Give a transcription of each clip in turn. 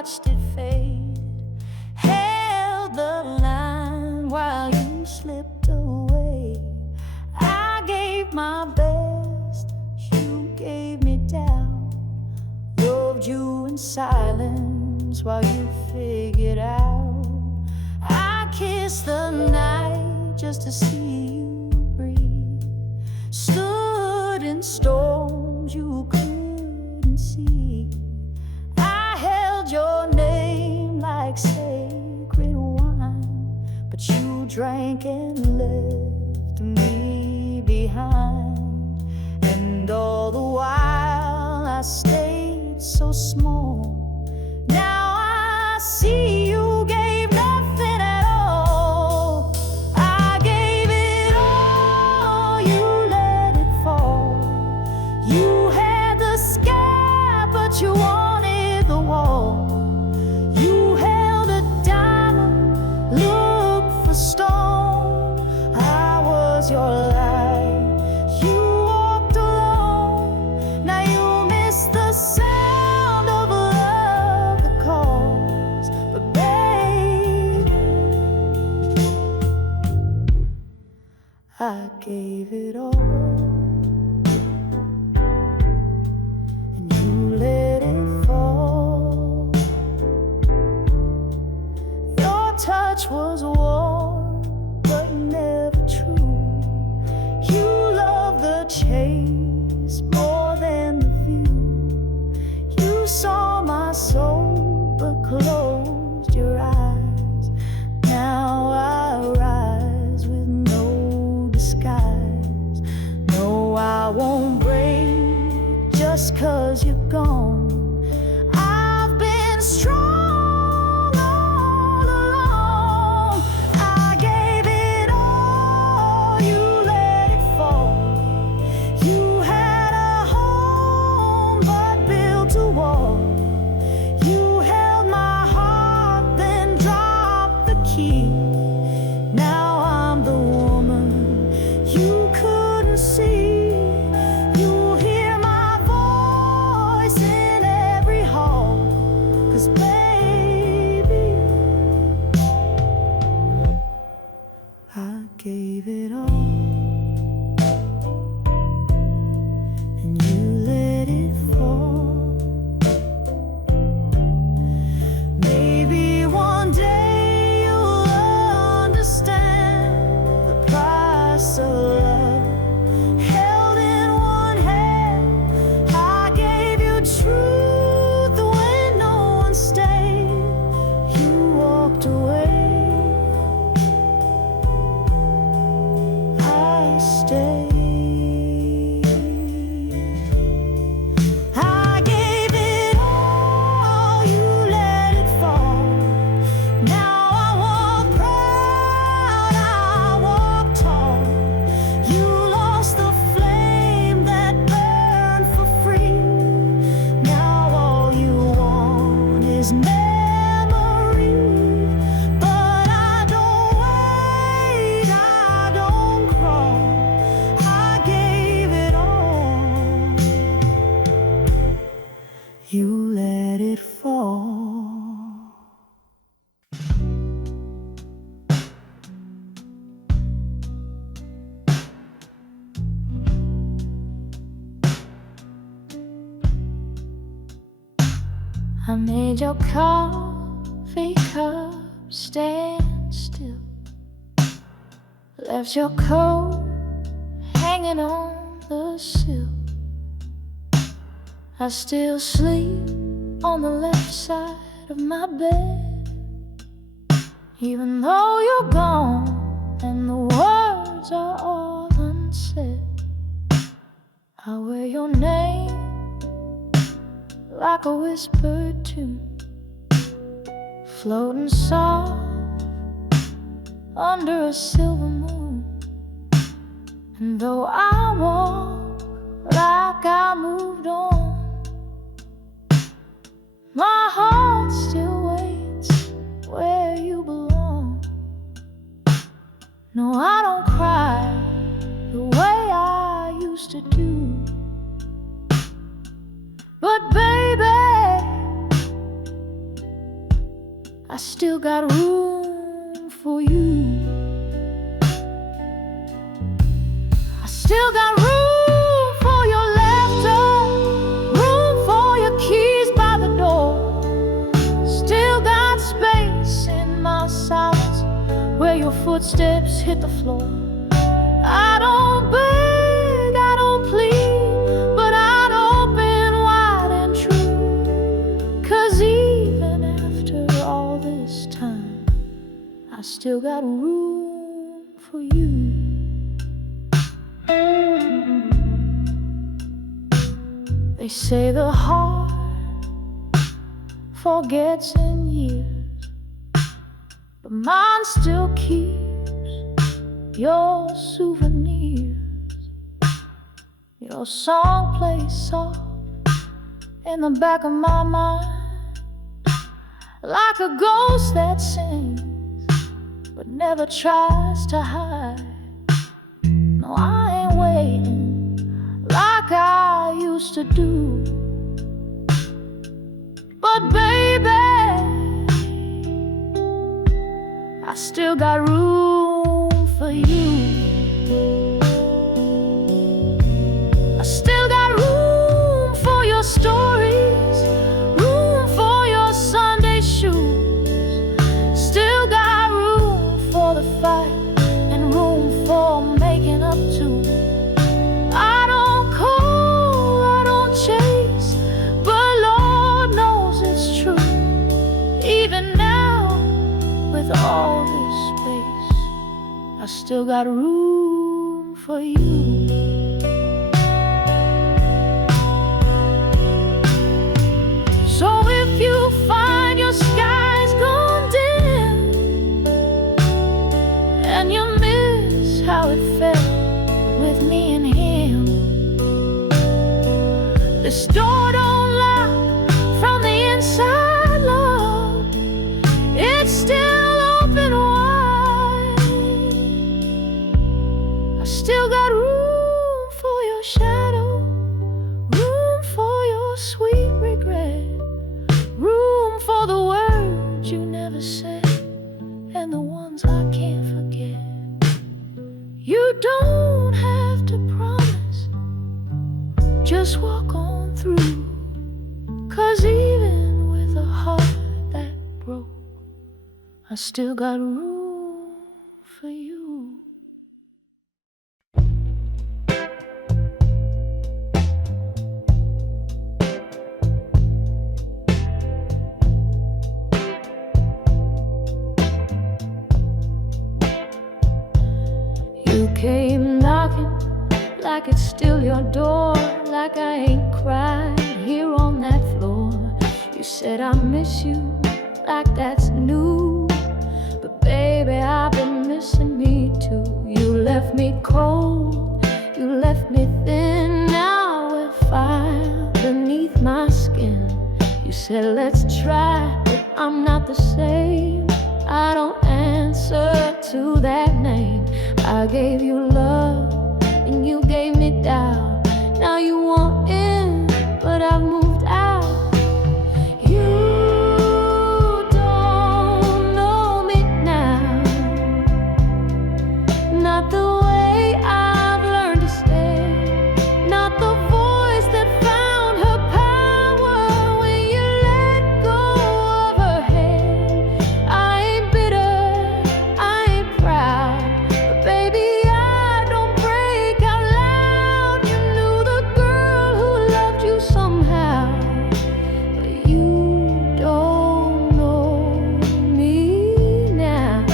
watched it fade, held the line while you slipped away. I gave my best, you gave me doubt, loved you in silence while you figured out. I kissed the night just to see you breathe, stood in storms you couldn't see. I held your name like sacred wine, but you drank and left me behind. And all the while I stayed so small. Now I see you gave nothing at all. I gave it all, you let it fall. You had the sky, but you wanted the wall. You held a diamond, looked for stone. I was your light, you walked alone. Now you miss the sound of love that calls. But babe, I gave it all, and you let it fall. Your touch was warm, but never true. You loved the chase more than the view. You saw my soul, but closed your eyes. Now I rise with no disguise. No, I won't break just 'cause you're gone. I've been strong all along. I gave it all, you let it fall. You had a home but built a wall. You held my heart, then dropped the key. Now I'm the woman you couldn't see. You hear my voice in every hall. 'Cause baby, I gave it all, and you let it fall. Maybe one day you'll understand the price of love held in one hand. I gave you truth when no one stayed. You walked away, I stayed. I gave it all, you let it fall. Now I walk proud, I walk tall. You lost the flame that burned for free. Now all you want is memory. But I don't wait, I don't crawl. I gave it all, you let it fall. I made your coffee cup stand still, left your coat hanging on the sill. I still sleep on the left side of my bed, even though you're gone and the words are all unsaid. I wear your name like a whispered tune, floating soft under a silver moon. And though I walk like I moved on, my heart still waits where you belong. No, I don't cry the way I used to do. But baby, I still got room for you. I still got room for your laughter, room for your keys by the door. Still got space in my silence where your footsteps hit the floor. I don't beg, I don't plead, but I'd open wide and true. 'Cause even after all this time, I still got room for you. They say the heart forgets in years, but mine still keeps your souvenirs. Your song plays soft in the back of my mind, like a ghost that sings but never tries to hide. No, I ain't waiting like I used to do, but baby, I still got room for you. I still got room for your stories, room for your Sunday shoes. Still got room for the fight and room for making up to. I don't call, I don't chase, but Lord knows it's true. Even now, with all this space, I still got room for you. So if you find your sky's gone dim and you miss how it felt with me and him, this door don't lock from the inside, love. It's still open wide. I still got room for your shadow, room for your sweet regret, room for the words you never said and the ones I can't forget. You don't have to promise, just walk on through. 'Cause even with a heart that broke, I still got room for you. You came knocking like it's still your door, like I ain't cried here on that floor. You said I miss you, like that's new, but baby, I've been missing me too. You left me cold, you left me thin, now we're fire beneath my skin. You said let's try, but I'm not the same. I don't answer to that name. I gave you love and you gave me doubt. Now you want in, but I've moved out. You don't know me now, not the way I've learned to stay, not the voice that found her power when you let go of her hand. I ain't bitter, I ain't proud, but baby, I don't break out loud. You knew the girl who loved you somehow, but you don't know me now.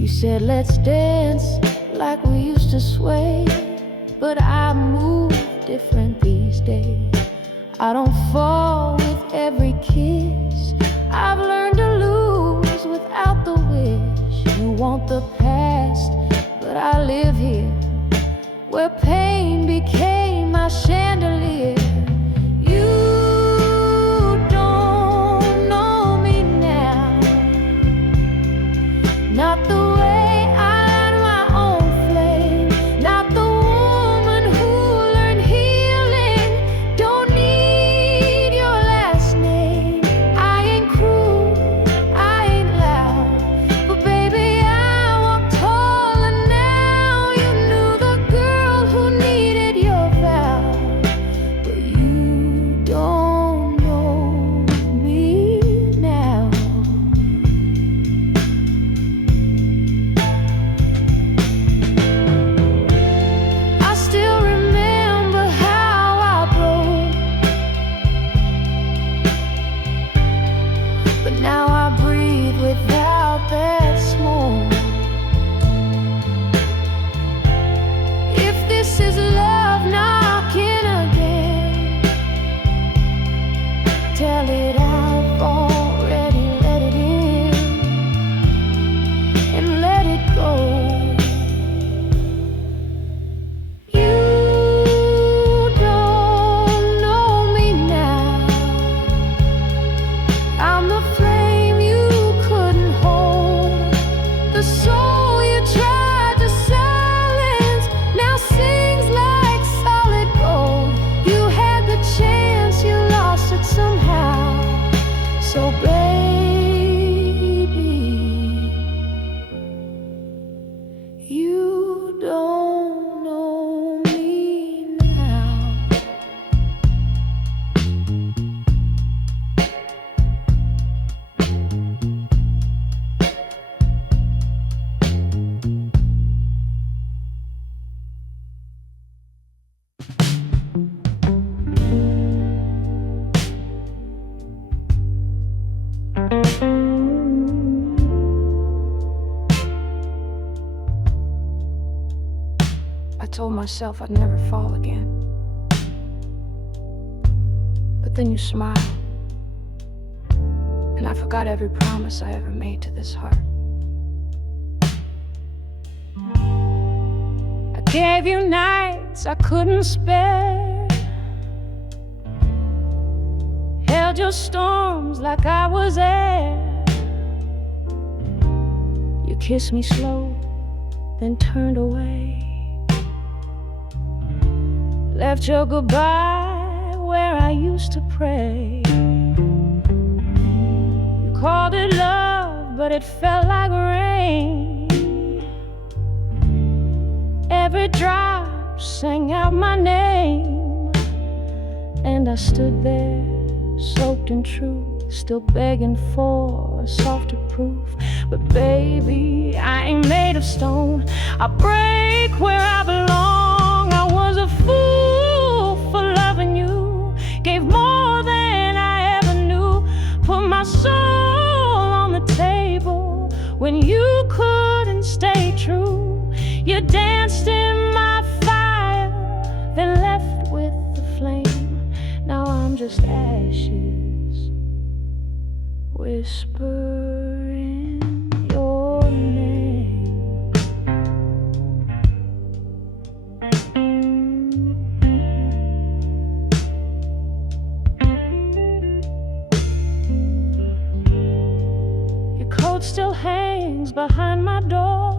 You said let's dance like we used to sway, but I move different these days. I don't fall with every kiss. I've learned to lose without the wish. You want the past, but I live here where pain became my chandelier. You don't know me now, not the way I light my own flame, not the woman who learned healing. Don't need myself I'd never fall again. But then you smiled, and I forgot every promise I ever made to this heart. I gave you nights I couldn't spare, held your storms like I was air. You kissed me slow, then turned away, left your goodbye where I used to pray. You called it love, but it felt like rain. Every drop sang out my name, and I stood there, soaked in truth, still begging for a softer proof. But baby, I ain't made of stone. I break where I belong. I was a fool for loving you, gave more than I ever knew, put my soul on the table when you couldn't stay true. You danced in my fire, then left with the flame. Now I'm just ashes, whispering your name. Your coat still hangs behind my door,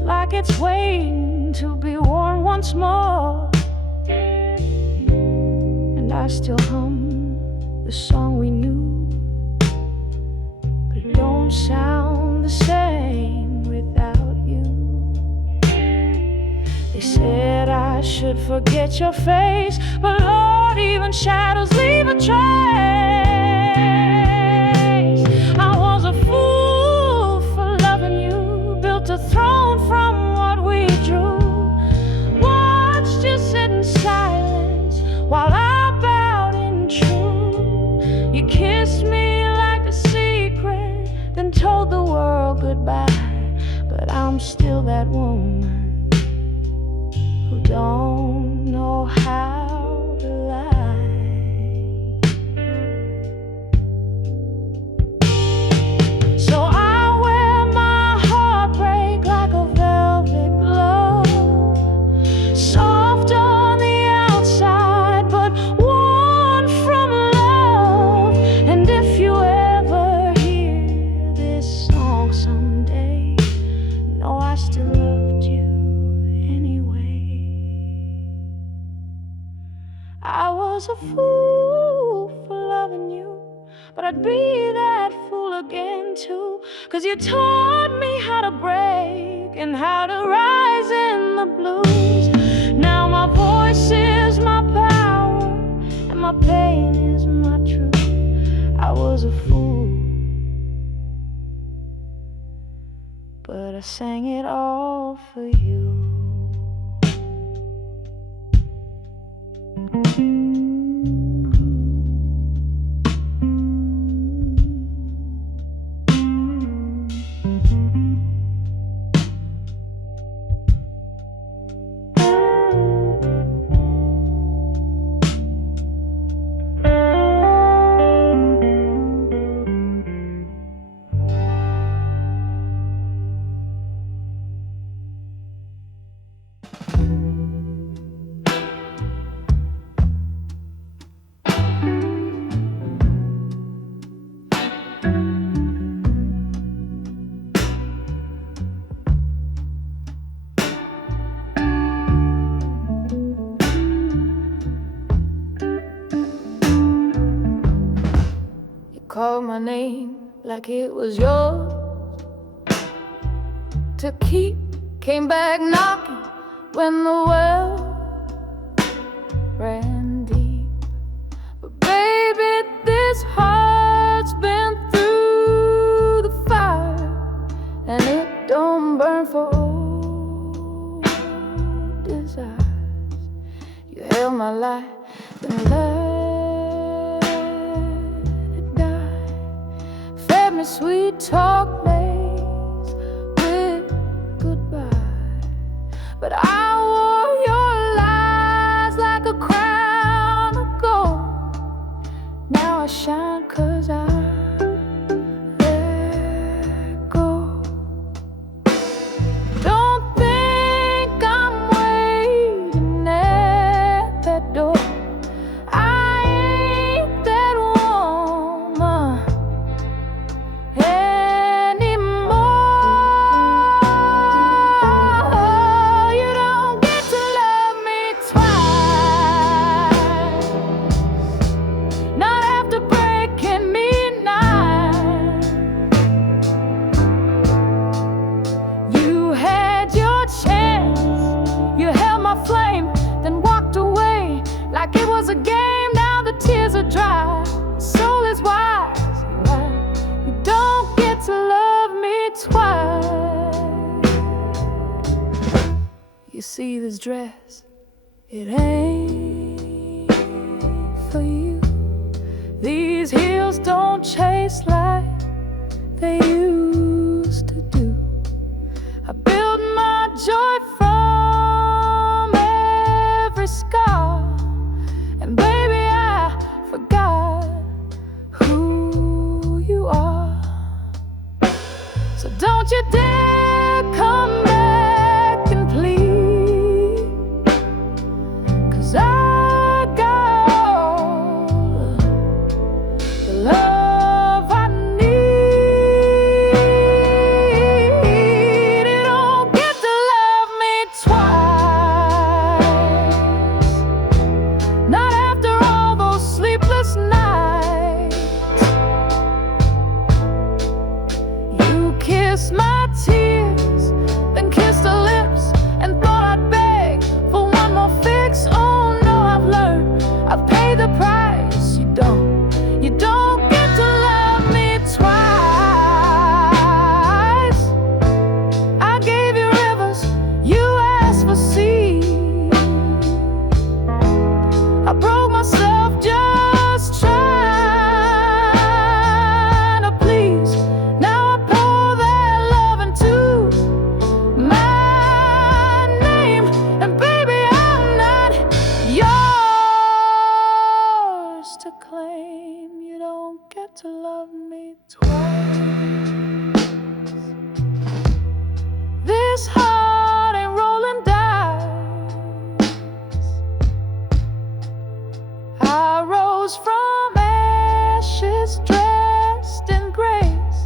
like it's waiting to be worn once more. And I still hum the song we knew, but it don't sound the same without you. They said I should forget your face, but Lord, even shadows leave a trace. I was a fool for loving you, built a throne from what we drew, watched you sit in silence while I bowed in truth. You kissed me like a secret, then told the world goodbye. But I'm still that woman who don't know how to lie. So I wear my heartbreak like a velvet glove, soft on the outside, but warm from love. And if you ever hear this song someday, know I still loved you anyway. I was a fool for loving you, but I'd be that fool again too, 'cause you taught me how to break and how to rise in the blues. Now my voice is my power, and my pain is my truth. I was a fool, but I sang it all for you. Called my name like it was yours to keep, came back knocking when the well ran deep. But baby, this heart's been through the fire, and it don't burn for old desires. You held my life, then let me sweet talk days with goodbye. I shine, 'cause I let go. Don't think I'm waiting at that door. I ain't that woman anymore. You don't get to love me twice, not after breaking me now. You had your chance, you held my flame, then walked away like it was a game. Now the tears are dry, soul is wise. You don't get to love me twice. You see this dress, it ain't for you. These heels don't chase like they used to do. I built my joy from every scar, and baby, I forgot who you are. So don't you dare come back and plead, 'cause I got all the love I need. You don't get to love me twice, not after all those sleepless nights. You kissed my tears, then kissed her lips, and thought I'd beg for one more fix. Oh no, I've learned, I've paid the price. You don't get to love me twice. I gave you rivers, you asked for seas. I broke myself just trying to please. Now I pour that love into my name, and baby, I'm not yours to claim. You don't get to love me twice. This heart ain't rolling dice. I rose from ashes, dressed in grace,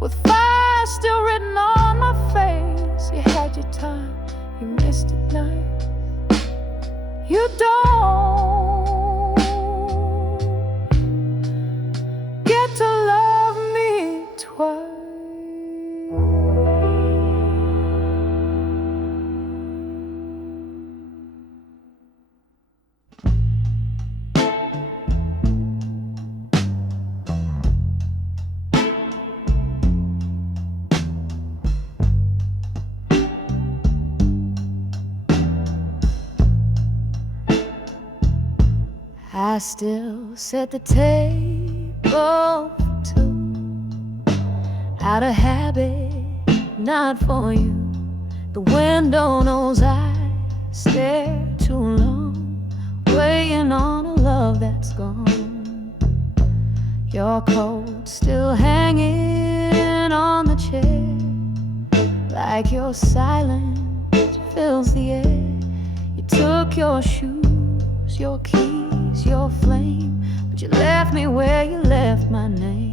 with fire still written on my face. You had your time, you missed it night. You don't get to love me twice. I still set the table for two, out of habit, not for you. The window knows I stare too long, waiting on a love that's gone. Your coat still hanging on the chair, like your silence fills the air. You took your shoes, your keys, your flame, but you left me where you left my name.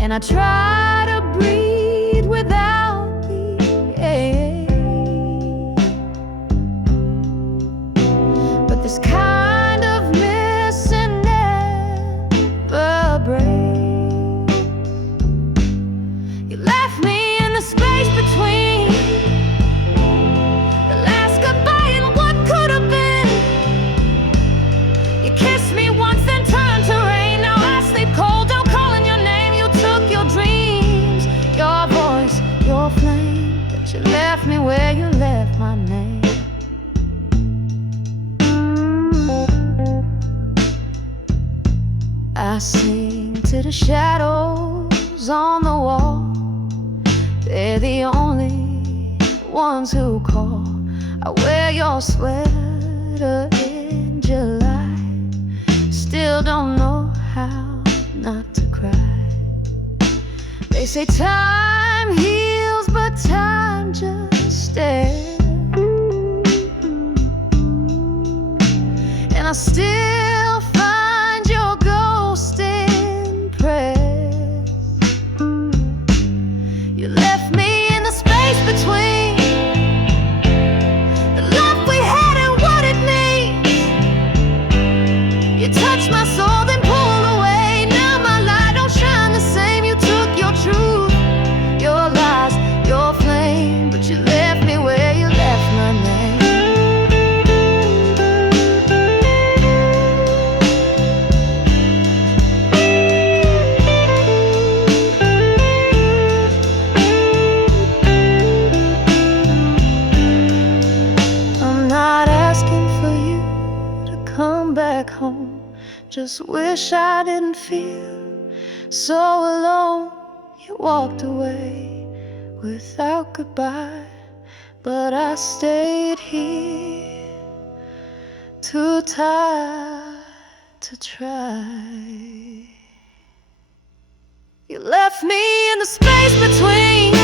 And I try to breathe without the air, but this kind of missing never breaks. You left me in the space between the last goodbye and what could have been. You kissed me once, then turned to rain. Now I sleep cold, out calling your name. You took your dreams, your voice, your flame, but you left me where you left my name. I sing to the shadows on the wall. They're the only ones who call. I wear your sweater in July, still don't know how not to cry. They say time heals, but time just stares. And I still find your ghost impressed. You left me in the space between the love we had and what it means. You touched my soul, then pulled away. Now my light don't shine the same. You took your truth, your lies, your flame, but you left me where you left my name. Come back home, just wish I didn't feel so alone. You walked away without goodbye, but I stayed here, too tired to try. You left me in the space between